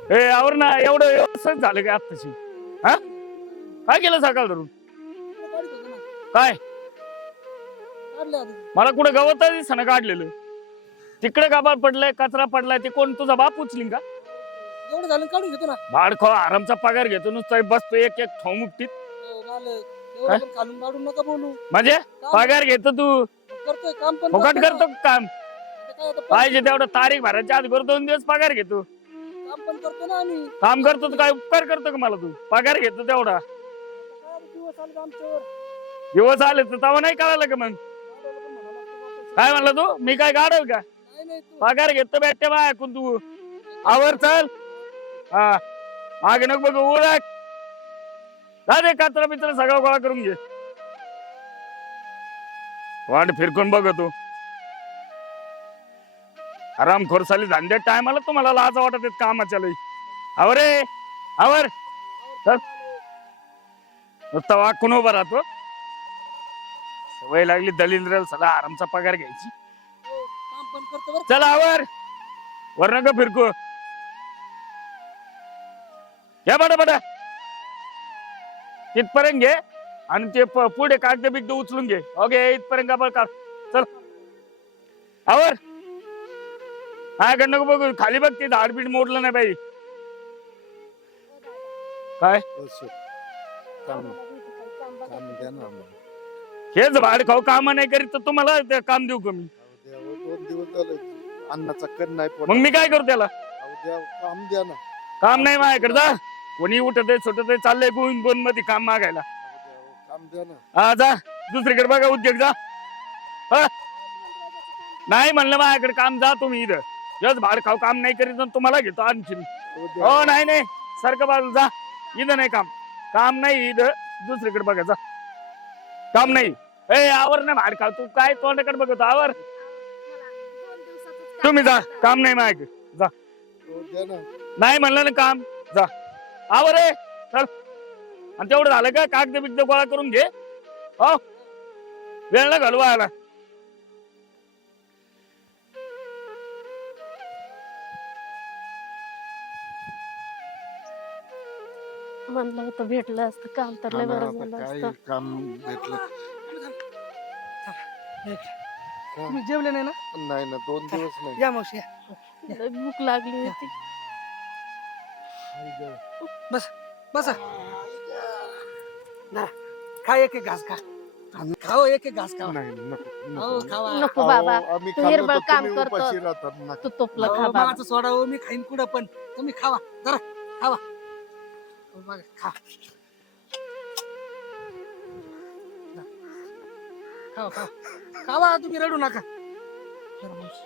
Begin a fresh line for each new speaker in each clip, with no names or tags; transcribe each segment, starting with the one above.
ए आवर ना एवढं व्यवस्थित झालं काय आत्ताशी? हा काय केलं सकाळ धरून? काय मला कुठं गवत दिसना काढलेलं? तिकडे गाबाळ पडलाय, कचरा पडलाय, ते कोण तुझा बाप उचलीन का?
एवढं झालं काढून घेतो ना.
भाडखो आरामचा पगार घेतो नुसता बसतो एक एक ठो मुठीत.
एवढं पण खालून काढून नका बोलू.
म्हणजे पगार घेतो तू
करतोय काम पण
फुकट
करतोय
करतो
ना.
काम
आता काय आता
पाहिजे तेवढं तारीख भरायच्या आधी 2 दिवस पगार घेतो.
काम पण करतो ना आम्ही.
काम करतो तर काय उपकार करतो का मला तू? पगार घेतो तेवढा.
आता काय आता दिवस आले का आमच्यावर.
दिवस आले तर तेव्हा नाही कळालं का मग?
गाडवलं पण म्हणावं लागतं वापस.
काय म्हणला तू? मी काय गाडव का?
नाही तू
पगार घेतो भेटते बा ऐकून तू आवर चल. हा मागे नको बघ ओळख जा दे कचरा बिचरा सगळा गोळा करून घे. वाट फिरकून बघतो आराम खोरसाली धंदे टायमाला तुम्हाला लाज वाटत आहेत कामाच्या लई. आवर रे आवर चल. नुसता वाकून उभा राहतो. सवय लागली दलिंद्र सदा आरामचा पगार घ्यायची.
काम पण करतो बरं.
चल आवर वर नका फिरकू. घ्या बडा बडा तिथपर्यंत घे आणि ते पुढे कागद बिगद उचलून घे. ओके इथपर्यंत गाबळ काढ. चल आवर. हा कडनं नको बघू खाली बघ ते झाडपीठ मोडलं नाही बाई. काय हेच भाड खाऊ काम नाही करीत तर तुम्हाला ते काम देऊ कमी.
2 दिवस झाले अन्नाचा कण नाही
मग मी काय करू त्याला?
काम द्या ना.
काम नाही माझ्याकडे जा. कोणी उठत सुटत चाललंय गुण गुण मध्ये काम मागायला.
काम द्या ना.
हा जा दुसरीकडे बघा उद्योग जा. हा? नाही म्हणलं माझ्याकडे काम जा तुम्ही इथं जस भाड खाऊ काम नाही करीत तर तुम्हाला घेतो आणखी. हो नाही नाही सारखं बाजू जा. इथं नाही काम काम नाही इथं दुसरीकडे बघा जा. काम नाही. ए आवर ना भाड खाऊ तू काय तोंडाकडे बघतो आवर. तुम्ही जा काम नाही माझ्याकडे जा.
द्या ना.
नाही म्हणलं ना काम जा आवर रे चल. आणि तेवढं झालं का कागद बिगद गोळा करून घे. हो वेळ ना घालवायला.
म्हणलं होतं भेटलं असतं काम तर लय बरं झालं
काय
असतं.
काम भेटलं
तुम्ही जेवले नाही ना.
नाही ना 2 दिवस नाही.
या मावशी या.
लय भूक लागली होती.
बसा जरा खा एक एक घास खा. खाओ एक एक घास खाओ.
नाही नको,
हो
नको.
खावा.
नको बाबा
अहो, आम्ही
तू
खाल्लं
हिरबळ
तर
काम
तुम्ही
करतो.
उपाशी राहतात ना.
तू तोपलं खा
अहो,
बाबा.
माझं सोडा हो मी खाईन कुठं पण तुम्ही खावा जरा खावा. हो, बघा, खा खावा खावा खावा तुम्ही रडू नका. जरा मावशी.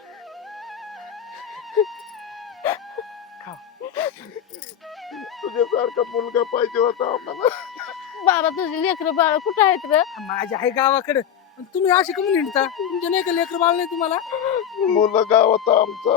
तुझ्यासारखा मुलगा पाहिजे होता आम्हाला.
बाबा तुझी लेकरं बाळ कुठं आहेत रे?
माझ्या आहे गावाकडे पण तुम्ही अशी कमी हिंडता. तुमच्या नाही का लेकर बाळ नाही तुम्हाला.
मुलगा होता आमचा.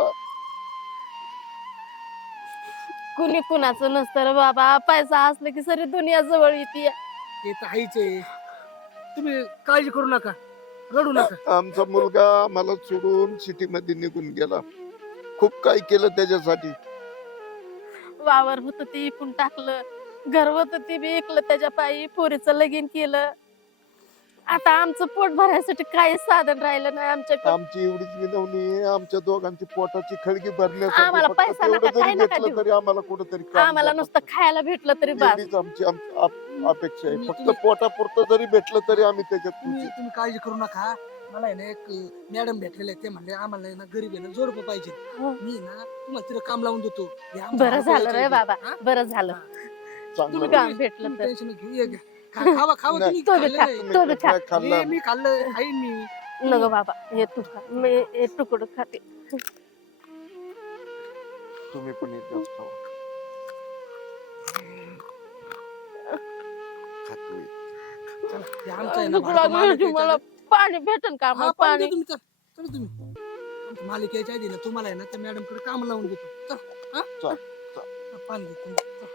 कुणी कुणाचं नसतं रे बाबा. पैसा असलं की सरी दुनिया जवळ येते.
ते तर आहेच आहे. तुम्ही काळजी करू नका रडू नका.
आमचा मुलगा आम्हाला सोडून सिटीमध्ये निघून गेला. खूप काही केलं त्याच्यासाठी.
वावर होत ते इकून टाकलं. घर होत ते बी ऐकलं त्याच्या पायी. पोरीचं लगीन केलं. आता आमचं पोट भरायसाठी काही साधन राहिलं नाही आमच्याकडे.
आमची एवढीच विनवणी आहे आमच्या दोघांची पोटाची खळगी
आम्हाला
भरण्यासाठी फक्त
पैसा नका,
तेवढं
काही
जरी
नका
भेटलं
देऊ.
तरी आम्हाला कुठेतरी काम
आम्हाला
द्या.
नुसतं खायला भेटलं तरी बस.
एवढीच आमची अपेक्षा आहे. फक्त पोटापुरतं जरी भेटलं तरी आम्ही त्याच्यात खुश आहे.
तुम्ही काळजी करू नका. मला आहे ना एक मॅडम भेटलेले ते म्हणले आम्हाला आहे ना गरीब आहे ना जोडपं पाहिजे.
हो.
मी ना तुम्हाला तिला काम लावून देतो. हे आमचं
बरं
हडकं
झालं
यायचं
रे
आहे.
बाबा
हा?
बरं झालं.
चांगलं
तुम्ही
काम
तुम्ही-
भेटलं
तुम्ही
तर.
टेन्शन घेऊ ये घ्या. खावा खावा
नाही.
तुम्ही
तो बी
खाल्लं
खा.
नाही.
तुम्ही
तो बी खा.
काय खाल्लं?
मी खाल्लं खाईन मी.
नको बाबा हे तू खा. मी हे तुकडं खाते.
तुम्ही पण एक घास खावा. खातोय.
चला, हे आमचं आहे ना,
भूक
भाडं
लागली
मालक
होती
यायचं
मला.
आहे.
पाणी भेटन का
हा,
आम्हाला?
पाणी
पाणी
द्या तुम्ही चला तुम्ही. आमचं मालिक यायच्या आधी ना तुम्हाला आहे ना त्या मॅडम कडे काम लावून देतो. चल हा
चल,
हा, पाणी दे तुम्ही. चल.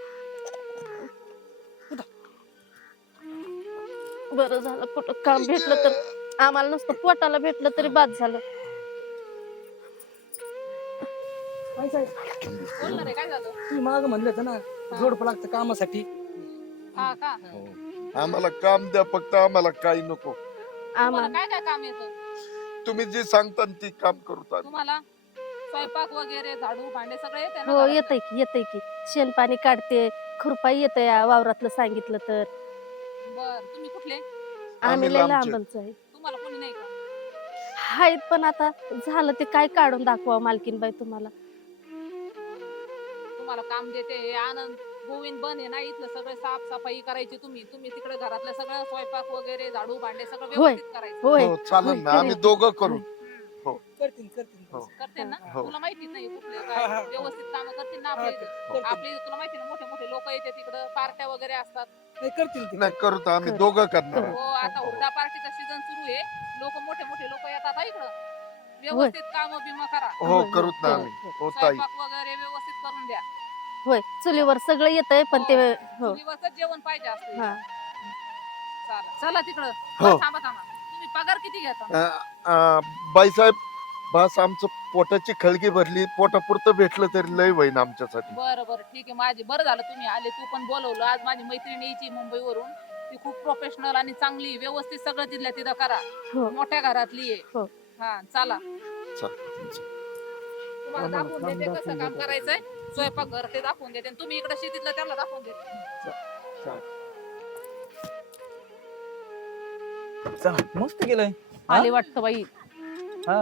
बरं झालं कुठं काम भेटलं तर. आम्हाला नुसतं पोटाला भेटलं तरी बाद झालं.
काय साहेब
बोलणार आहे काय झालं
तुम्ही माग म्हणले होतं ना जोडपं लागतं कामासाठी.
हा का
हो. आम्हाला काम द्या फक्त, आम्हाला काही नको.
तुम्हाला
आम्हाला
काय काय काम येतं
तुम्ही जे सांगता ती काम करतो आम्ही.
तुम्हाला स्वयंपाक वगैरे झाडू भांडे सगळे येते ना
हो
घरातलं?
येतंय की शेण पाणी काढते, खुरपाई येतं या वावरातलं सांगितलं तर.
बर तुम्ही कुठले
आम्ही लय
लांबचे.
लांबच आहे.
तुम्हाला कोणी नाही का
हायत पण आता झालं ते काय काढून दाखवा मालकीनबाई तुम्हाला.
तुम्हाला काम देते हे आनंद गोविंद बन आहे ना इथलं सगळं साफसफाई करायची तुम्ही तुम्ही तिकडे घरातलं सगळं स्वयंपाक वगैरे झाडू भांडे सगळं
होय.
व्यवस्थित करायचं
होय
हो चालेल ना, आम्ही
करेन.
दोघं करू.
करतील करतील
हो.
करते ना
हो.
तुला माहिती नाही कुठले
हा,
काय
हा.
व्यवस्थित काम करतील ना
हा,
आपल्या
करतील.
इथं. आपल्या इथं तुला माहिती ना मोठे मोठे लोक येते तिकडं पार्ट्या वगैरे असतात
नाही करतील ते.
नाही करू तर आम्ही
करू.
दोघं करणार.
हो आता हुरडा पार्टीचा सीझन सुरू आहे लोक मोठे मोठे लोक येतात हा इकडं व्यवस्थित काम बिमा करा
हो
होय,
करूत ना
हो,
आम्ही.
हो.
हो ताई.
स्वयंपाक वगैरे व्यवस्थित करून द्या
होय चुलीवर सगळं येतंय पण ते हो
चुलीवरच जेवण पाहिजे असतं
हा
चला चला तिकडं
हो.
बरं, थांबा थांबा तुम्ही पगार किती घेता
बाईसाहेब बस आमचं पोटाची खळगी भरली, पोटापुरतं भेटलं तरी लय होईन आमच्यासाठी.
बरं बरं ठीक आहे माझी बरं झालं तुम्ही आले तू पण बोलवलं आज माझी मैत्रिणी यायची मुंबईवरून ती खूप प्रोफेशनल आणि चांगली व्यवस्थित सगळं तिथल्या तिथं करा
हो
मोठ्या घरातली
हो.
आहे हा चला
चल.
तुम्हाला दाखवून देते कसं काम करायचंय स्वयंपाक घर ते दाखवून देते आणि तुम्ही इकडे शेतीतलं त्यांना दाखवून देते
चला मस्त केलंय.
आली वाटतं बाई
हा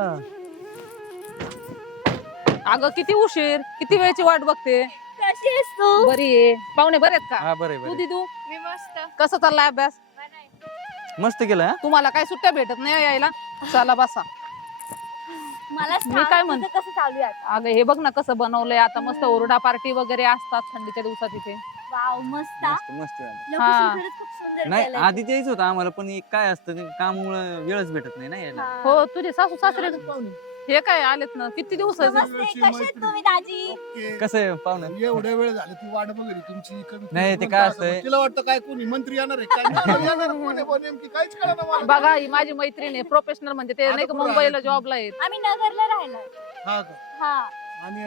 अगं किती उशीर किती वेळची वाट बघते
कशी आहेस तू?
बरी आहे पाहुणे बरे आहेत का
हा बरं
तू
बरं
दिदू
मी मस्त.
कसं चाललाय अभ्यास
मस्त केलं हा.
तुम्हाला काय सुट्ट्या भेटत नाही यायला चला बसा
मला
मी काय म्हणते
कसं चालू आहे?
अगं हे बघ ना कसं बनवलंय आता मस्त ओरडा पार्टी वगैरे असतात थंडीच्या दिवसात इथे
वाव मस्त.
मस्त मस्त झालं.
हा.
खूप सुंदर
नाही
केलंय.
आधी यायचं होतं आम्हाला पण एक काय असतं ते कामामुळे वेळच भेटत नाही ना यायला.
हा.
हो तुझे सासू सासरे हे काय आलेत ना किती दिवस
नमस्ते, कशा आहेत
तुम्ही दाजी?
कसं आहे पाहुणं
एवढ्या वेळ झाली ती वाट बघली तुमची कमी
नाही, ते
दोन
काय
तास.
असतंय?
तिला वाटतं काय कोणी मंत्री येणार आहे काय येणार कोण आहे बुवा नेमकी काहीच कळलं मला.
बघा ही माझी मैत्रीण आहे प्रोफेशनल म्हणजे ते
आता
नाही का
कुठं
मुंबईला
आहे?
जॉबला आहेत
आम्ही नगरला राहिलो.
हा का
हा
आणि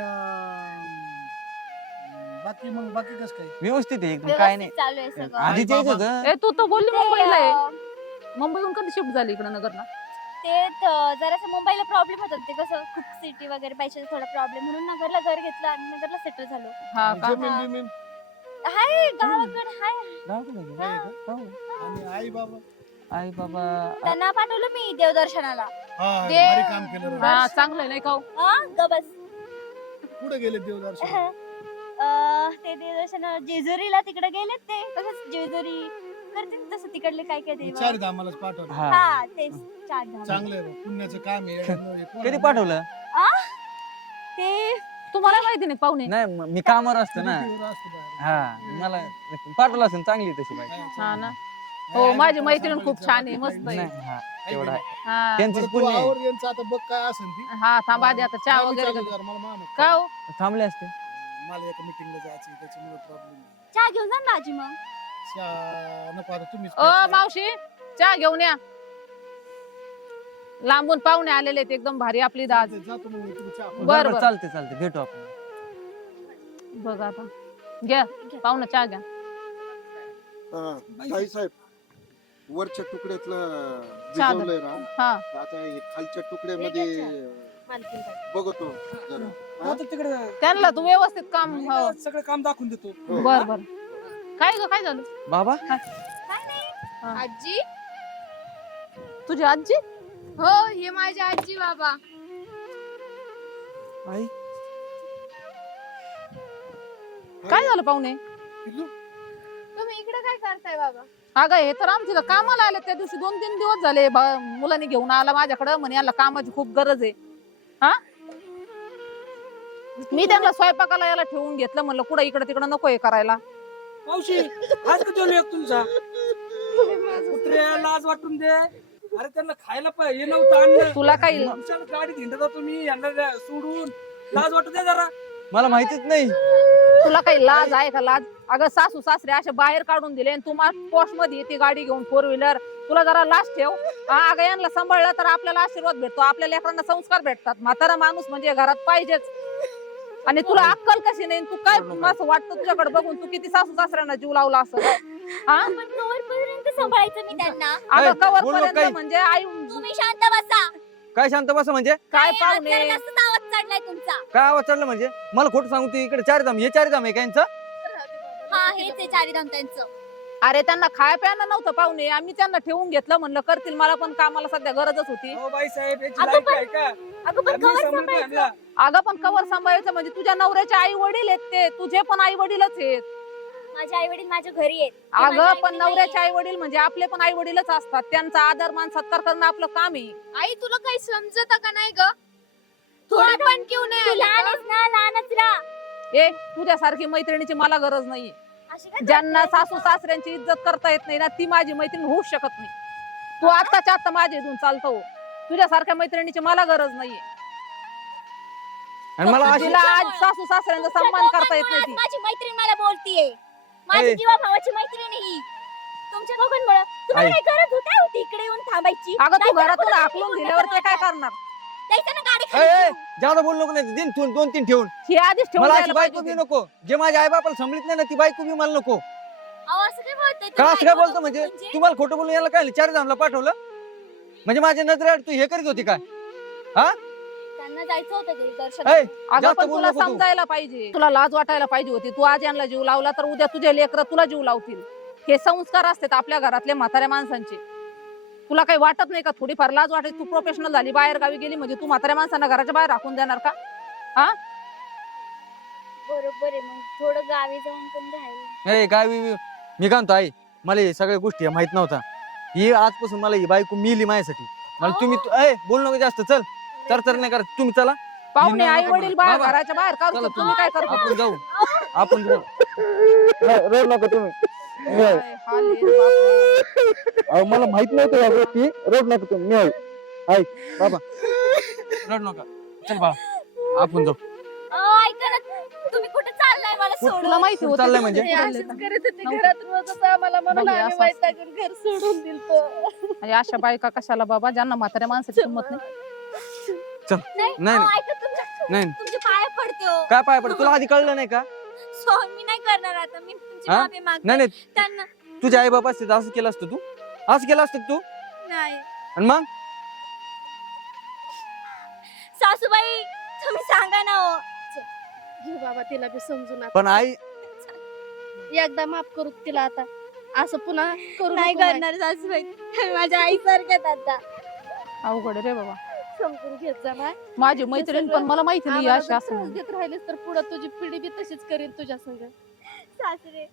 बाकी कसं काय
व्यवस्थित आहे एकदम काय नाही.
चालू आहे सगळं.
आधी यायचं होतं
ए तू तर बोलली
ते,
मुंबईला आहे मुंबईहून कधी शिफ्ट झाली इकडे नगरला
ते जरासं मुंबईला प्रॉब्लेम होतात ते कसं खूप सिटी वगैरे पैशाचा थोडा प्रॉब्लेम म्हणून नगरला घर घेतलं आणि नगरला सेटल झालो.
हा का
जमीन बिमीन
हाय गावाकडे हाय
गावाकडे गेलो.
आहे का?
हो.
आणि आई बाबा
आई बाबा
त्यांना पाठवलं मी देवदर्शनाला.
हा
देव.
भारी काम केलं रे.
हा चांगलं नाही का हो?
हा गबस.
कुठे गेले देवदर्शन
ते देवदर्शन जेजुरीला तिकडे गेलेत ते तसंच जेजुरी करतील तसं तिकडले काय काय देव.
चार धामालाच पाठवलं
हा
हा तेच चार धाम.
चांगलं आहे बा. पुण्याचं काम आहे हे कोण
कधी
आहे?
पाठवलं
ते
तुम्हाला माहिती नाही पाहुणे
नाही मी कामावर असतो ना.
ड्युटीवर असतो बाहेर.
हा मला पाठवलं असेल चांगली तशी बाई.
हा ना
नाही,
हो
आम्ही
माझी
पण
मैत्रीण
सांभाळून
खूप छान आहे
चालतो.
मस्त आहे
नाही हा
आहे
तेवढं
की
आहे.
हा
त्यांचीच
बरं, तू
पुण्य आहे.
आवर यांचं आता बघ काय असेल ती
हा थांबा आधी आता चहा
नाही,
वगैरे
चालू
कर.
कर, मला मामा
का हो
थांबले असते.
मला एका मीटिंगला जायचं त्याच्यामुळे प्रॉब्लेम
चहा घेऊन जा ना आजी मग.
नको आता तुम्हीच
ओ मावशी चहा घेऊन या लांबून पाहुणे आलेले आहेत एकदम भारी आपली दाज
जातो मग मी, तुम्ही चहा
बरं,
बरं
बरं.
चालते चालते भेटू आपण.
बघ आता घ्या पाहुणा चहा घ्या
ताई साहेब वरच्या तुकड्यातलं
चालेल.
भिजवलंय ना,
हा
आता हे खालच्या तुकड्यामध्ये बघतो जरा.
आता तिकडे
त्यांना तू व्यवस्थित काम हो
सगळं काम दाखवून देतो
बर बर काय ग काय झालं
बाबा
काय नाही.
आजी
तुझी आजी
हो हे माझी आजी बाबा.
आई
काय झालं पाहुणे
तुम्ही इकडे काय करताय बाबा?
अगं हे तर आमच्या इथं कामाला आले त्या दिवशी 2-3 दिवस झाले मुलांनी घेऊन आला माझ्याकडे म्हणे याला कामाची खूप गरज आहे हा मी त्यांना स्वयंपाकाला याला ठेवून घेतलं म्हणलं कुठं इकडे तिकडे नको हे करायला
मावशी आज का जेवलो एक तुमचा कुत्र्या लाज वाटून दे. अरे त्यांना खायला हे नव्हतं आणलं
तुला काही
तुमच्या गाडीत हिंडता तुम्ही यांना सोडून लाज वाटू दे जरा.
मला माहितीच नाही.
तुला काही लाज आहे का लाज अगं सासू सासरे असे बाहेर काढून दिले आणि तू पोस्ट मध्ये येते गाडी घेऊन 4 व्हीलर तुला जरा लाज ठेव अगं यांना सांभाळलं तर आपल्याला आशीर्वाद भेटतो आपल्या लेकरांना संस्कार भेटतात म्हातारा माणूस म्हणजे घरात पाहिजेच आणि तुला अक्कल कशी नाही तू काय असं वाटतं तुझ्याकडे बघून तू किती सासू सासऱ्यांना जीव लावला असं हा
पण कवरपर्यंत सांभाळायचं मी त्यांना.
अगं कवर
बोल नको
पर्यंत
काही.
म्हणजे आई
तुम्ही शांत बसा.
काय शांत बस म्हणजे
काय
काय
पाहुणे
आवाज जास्त आवाज चढलाय तुमचा.
काय आवाज चढला म्हणजे मला खोटं सांगू ती इकडे चारिधाम हे चारिधाम आहे का यांचं
हा हेच आहे चारिधाम त्यांचं.
अरे त्यांना खाय प्यायला नव्हतं पाहुणे आम्ही त्यांना ठेवून घेतलं म्हणलं करतील मला पण कामाला सध्या गरजच होती
हो बाई साहेब याची
अगं
लाईफ
पण-
आहे का
अगं पण
आम्ही
कवर
सांभाळतो
सांभाळायचं.
यांना.
अगं पण कवर सांभाळायचं म्हणजे तुझ्या नवऱ्याचे आई वडील आहेत ते तुझे पण आई वडीलच आहेत
माझे आई वडील माझ्या घरी आहेत. ते माझे
अगं पण
आई-वडील
नवऱ्याचे
नाहीये.
आई वडील म्हणजे आपले पण आई वडीलच असतात त्यांचा आदर मान सत्कार करणं आपलं काम आहे
आई तुला काही समजत का नाही ग थोडं पण क्यों नाही
तू
आली
लहान
का?
आहेस ना लहानच राहा.
ए तुझ्यासारखी मैत्रिणीची मला गरज नाहीये
अशी काय
ज्यांना
करतेस?
सासू सासऱ्यांची इज्जत करता येत नाही ना ती माझी मैत्रीण होऊ शकत नाही तू आत्ताच्या आत्ता माझ्या इथून चालतो तुझ्यासारख्या मैत्रिणीची मला गरज नाहीये
आणि मला अशी
तिला आज सासू सासऱ्यांचा सन्मान करता येत नाही
आज
ती
माझी मैत्रीण मला बोलतीये. माझी
ए.
जीवा भावाची मैत्रीण आहे ही. तुमच्या दोघांमुळे तुम्हाला
आई.
काय गरज होती होती इकडे येऊन थांबायची.
अगं तू
नाहीतर
घरातून
कुठं
हाकलून
निघून
दिल्यावर ते काय
जाणार.
करणार
द्यायचं ना गाडी
ए,
खाली
ए,
ठेवून.
जादा बोल नको नाही दिन ठेवून 2-3 ठेवून
ही आधीच ठेवून
मला अशी
द्यायला
बायको
पाहिजे
बी
होती.
नको जे माझ्या आई बापाला संभळीत नाही ना ती बायको बी मला नको
अहो, असं काय बोलताय
का
तुम्ही?
असं काय
बायको
बोलतो म्हणजे
म्हणजे?
तुम्हाला खोटं बोलून याला काय चारिधामला पाठवलं म्हणजे माझ्या नजरेआड तू हे करीत होती काय
त्यांना जायचं होतं घरी दर्शन.
ए,
अगं
जास्त
पण
बोलू
तुला
नको तू.
समजायला पाहिजे तुला लाज वाटायला पाहिजे होती तू आज यांना जीव लावला तर उद्या तुझे लेकरं तुला जीव लावतील हे संस्कार असतात आपल्या घरातले म्हाताऱ्या माणसांचे तुला काही वाटत नाही का थोडीफार लाज वाटते तू प्रोफेशनल झाली बाहेर गावी गेली म्हणजे तू म्हाताऱ्या माणसांना घराच्या बाहेर राखून देणार का
बरोबर आहे मग थोडं गावी जाऊन पण राहील.
ए काय मी काय म्हणतो आई मला हे सगळ्या गोष्टी माहित नव्हता ही आजपासून मला ही बायको मिली माझ्यासाठी मला तुम्ही ए बोल नको जास्त चल तर नाही करा तुम्ही चला
पाहुणे
मी
आई
नाही
वडील बाहेर
बाबा.
घराच्या बाहेर काढतो
चला
तुम्ही काय करतो
आपण जाऊ आपण जाऊ रड नको तुम्ही
काय हाल आहे रे बापरे.
अहो मला माहित नव्हतं या गोष्टी रड नको तुम्ही मी आई बाबा रड नका चल बाळा आपण जाऊ
अहो, ऐका ना तुम्ही कुठे चाललाय मला
तुला
सोडून.
माहिती होतं
चाललंय
ना
म्हणजे?
तुझे
हे
कुठे
असंच
चाललंय?
करत होते
नव्हतं.
घरात रोजच आम्हाला म्हणून
बघ हे
आम्ही
असं असतं.
वैतागून घर सोडून दिलतो.
म्हणजे अशा बायका कशाला बाबा ज्यांना म्हाताऱ्या माणसाची किंमत नाही
नाही
नाही,
अहो,
नाही.
ऐका तुमच्या
नाही
तुमचे पाय पडते हो.
काय पाय पड तुला आधी कळलं नाही का
मी नाही करणार आता मी तुमची
हा?
माफी मागते.
नाही नाही
त्यांना
तुझे आई बाबा असते तर असं केलं असतं तू असं केलं असतं का तू
नाही
आणि मग
सासूबाई तुम्ही सांगा ना हो.
घे बाबा तिला बी समजून आता.
पण आई
एकदा माफ करू तिला आता असं पुन्हा करू
नाही
नको बाई.
करणार सासूबाई माझ्या आई सारख्यात आता
अवघड आहे रे बाबा
समजून घेत जा बाय.
माझी मैत्रीण पण मला माहिती नाही
आम्हाला
अशी
जर
असं
त्रास
म्हणून.
देत राहिलीस तर पुढे तुझी पिढी बी तशीच करेल तुझ्या संग.
सासरे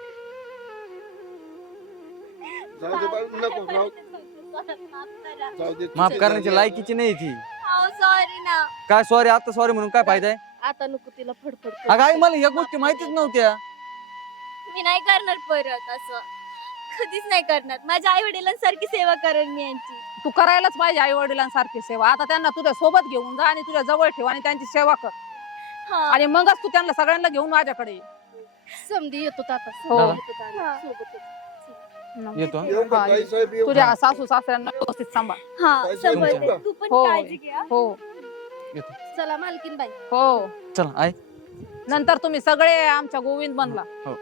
जाऊ दे बाळू, नको राहू.
माफ करा.
जाऊ दे
माफ
चुकी
करण्याची
झाली.
लायकीची नाही ती
अहो सॉरी ना.
काय सॉरी आता सॉरी म्हणून काय फायदा आहे
आता नको तिला फडफड करू.
अगं आई मला ह्या गोष्टी माहितीच नव्हत्या
मी नाही करणार परत असं कधीच नाही करणार. माझ्या आई वडिलांसारखी सेवा करेन मी यांची.
तू करायलाच पाहिजे आई वडिलांसारखी सेवा आता त्यांना तुझ्या सोबत घेऊन जा आणि तुझ्या जवळ ठेव आणि त्यांची सेवा कर
हा.
आणि मगच तू त्यांना सगळ्यांना घेऊन माझ्याकडे ये.
समधी येतो आता
हो.
समधी येतो आता.
हा.
सोबतच.
येतो
येऊ का
हा,
ताई साहेब, येऊ
तुझ्या
का?
सासू सासऱ्यांना व्यवस्थित सांभाळ
हा
काय
समजते.
तुमच्या?
तू पण
हो.
काळजी घ्या.
हो
चला मालकीन बाई.
हो
चल आई
नंतर तुम्ही सगळे आमच्या गोविंद बनला
हो.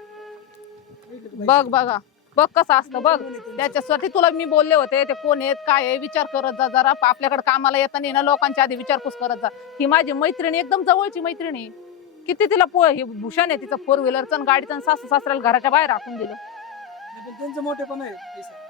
बघ बघा बघ कसं असतं बघ त्याच्यासाठी तुला मी बोलले होते ते कोण आहेत काय आहे विचार करत जा जरा आपल्याकडे कामाला येताना ना लोकांच्या आधी विचारपूस करत जा ही माझी मैत्रिणी एकदम जवळची मैत्रिणी किती तिला हे भूषण आहे तिचं 4 व्हीलरचं गाडीचं सासू सासऱ्याला घराच्या बाहेर राखून दिलं
पण त्यांचं मोठे पण आहे